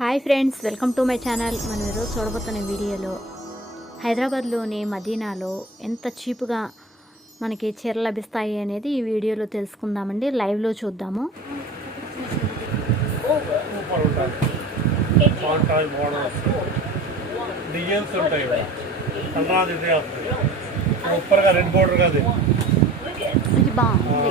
Hi friends, welcome to my channel. మనం ఈరోజు చూడబోతున్న వీడియోలో హైదరాబాద్లోని మదీనాలో ఎంత చీప్గా మనకి చీరలు లభిస్తాయి అనేది ఈ వీడియోలో తెలుసుకుందామండి. లైవ్లో చూద్దాము. ఇది బాగుంది.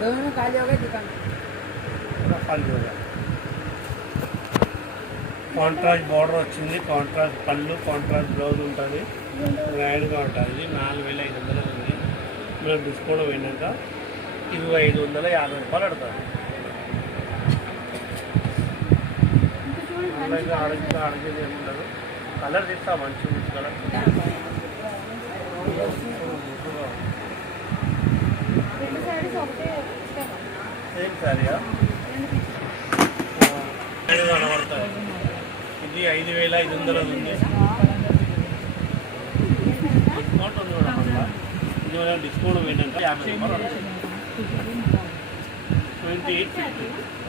दोनों खाली हो गए दुकान पूरा खाली हो गया। కాంట్రాస్ట్ బార్డర్ వచ్చింది, కాంట్రాస్ట్ పళ్ళు, కాంట్రాస్ట్ బ్లౌజ్ ఉంటుంది, గ్రాండ్గా ఉంటుంది. 4500 ఉంది. మేము డిస్కౌంట్ పోయినాక 2550 రూపాయలు పడుతుంది. అడిగేది ఏముండదు. కలర్ తీస్తా మంచి కలర్. సేమ్ శారీయా? కనబడుతుంది. ఇది 5500 ఉంది. డిస్కౌంట్ ఉంది మేడం. ఇది మనం డిస్కౌంట్ పోయినాక 50 రూపాయలు 2850.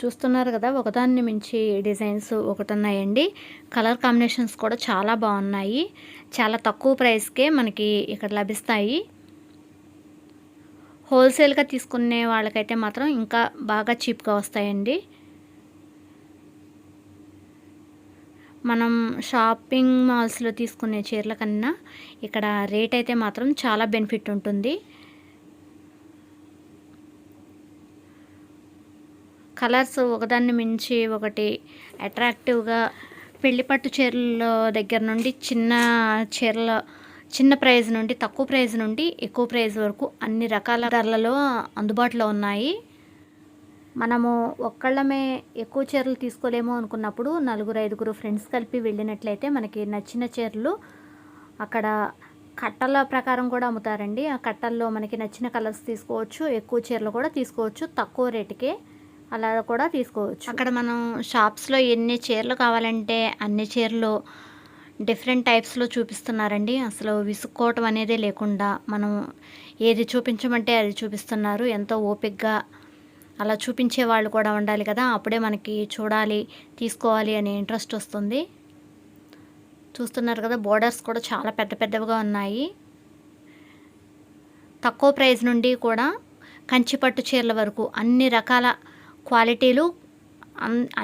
చూస్తున్నారు కదా, ఒకదాన్ని మించి డిజైన్స్ ఒకటి ఉన్నాయండి. కలర్ కాంబినేషన్స్ కూడా చాలా బాగున్నాయి. చాలా తక్కువ ప్రైస్కే మనకి ఇక్కడ లభిస్తాయి. హోల్సేల్గా తీసుకునే వాళ్ళకైతే మాత్రం ఇంకా బాగా చీప్గా వస్తాయండి. మనం షాపింగ్ మాల్స్లో తీసుకునే చీరల కన్నా ఇక్కడ రేట్ అయితే మాత్రం చాలా బెనిఫిట్ ఉంటుంది. కలర్స్ ఒకదాన్ని మించి ఒకటి అట్రాక్టివ్గా, పెళ్లిపట్టు చీరల దగ్గర నుండి చిన్న ప్రైస్ నుండి, తక్కువ ప్రైస్ నుండి ఎక్కువ ప్రైస్ వరకు అన్ని రకాల ధరలలో అందుబాటులో ఉన్నాయి. మనము ఒక్కళ్ళమే ఎక్కువ చీరలు తీసుకోలేమో అనుకున్నప్పుడు 4-5 ఫ్రెండ్స్ కలిపి వెళ్ళినట్లయితే మనకి నచ్చిన చీరలు అక్కడ కట్టల ప్రకారం కూడా అమ్ముతారండి. ఆ కట్టల్లో మనకి నచ్చిన కలర్స్ తీసుకోవచ్చు, ఎక్కువ చీరలు కూడా తీసుకోవచ్చు, తక్కువ రేటుకే అలా కూడా తీసుకోవచ్చు. అక్కడ మనం షాప్స్లో ఎన్ని చీరలు కావాలంటే అన్ని చీరలు డిఫరెంట్ టైప్స్లో చూపిస్తున్నారండి. అసలు విసుక్కోవటం అనేదే లేకుండా మనం ఏది చూపించమంటే అది చూపిస్తున్నారు. ఎంతో ఓపికగా అలా చూపించే వాళ్ళు కూడా ఉండాలి కదా, అప్పుడే మనకి చూడాలి, తీసుకోవాలి అనే ఇంట్రెస్ట్ వస్తుంది. చూస్తున్నారు కదా, బోర్డర్స్ కూడా చాలా పెద్ద పెద్దవిగా ఉన్నాయి. తక్కువ ప్రైస్ నుండి కూడా కంచిపట్టు చీరల వరకు అన్ని రకాల క్వాలిటీలు,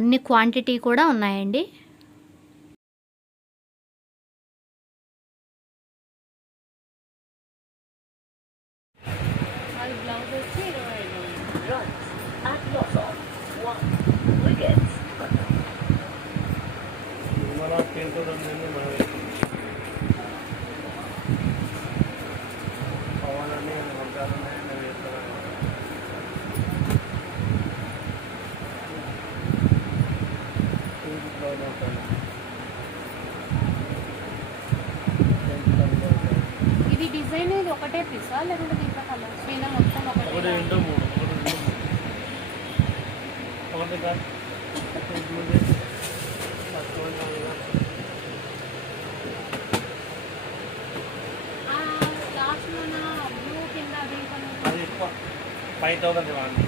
అన్ని క్వాంటిటీ కూడా ఉన్నాయండి. ఇది డిజైన్ ఇది ఒకటే పీసా లేకుంటే దీంట్లో కలర్స్ మీద మొత్తం ఒకటే? లాస్ట్లోన బ్లూ కింద అది 5000 ఇవ్వండి.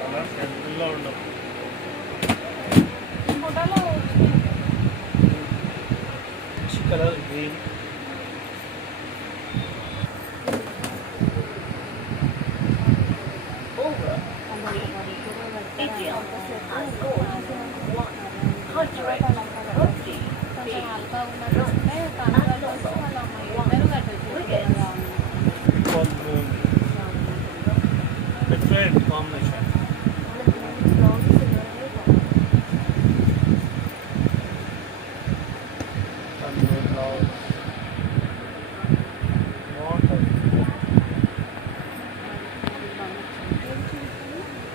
కలర్ ఉండవు. ఫోటోలో కలర్ గ్రీన్, కొంచెం హల్కా ఉన్నట్టు ఉంటే కాంట్రాస్ట్ వచ్చి వాళ్ళ ఇద్దరు కట్టచ్చు. Different combination.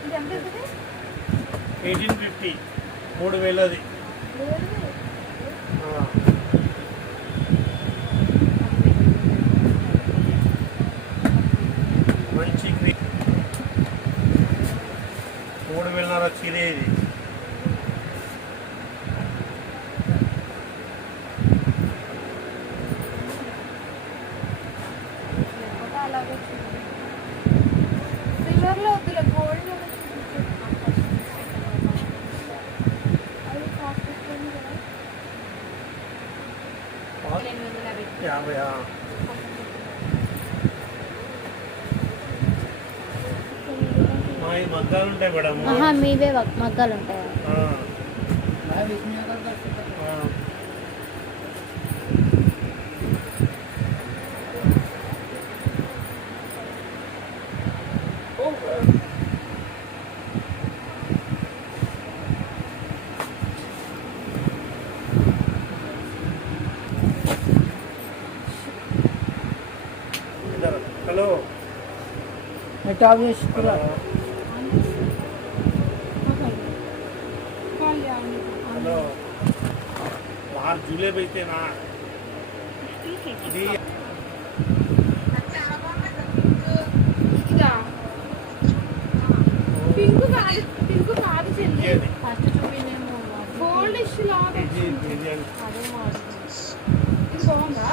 ఇది ఎంత ఉంటుంది? 1850, 3000. మంచి 3000 చీర ఇది. 50. ఈ మగ్గాలు ఉంటాయి మేడం. ఆహా మీవే మగ్గాలు ఉంటాయా? हेलो हेलो बाहर झूले बेचते ना పింక్ కాదు చెల్లి, ఫస్ట్ చూపినేమో గోల్డ్ ఇష్యూ లాగా बिरयानी అదే ఇది బాగుందా?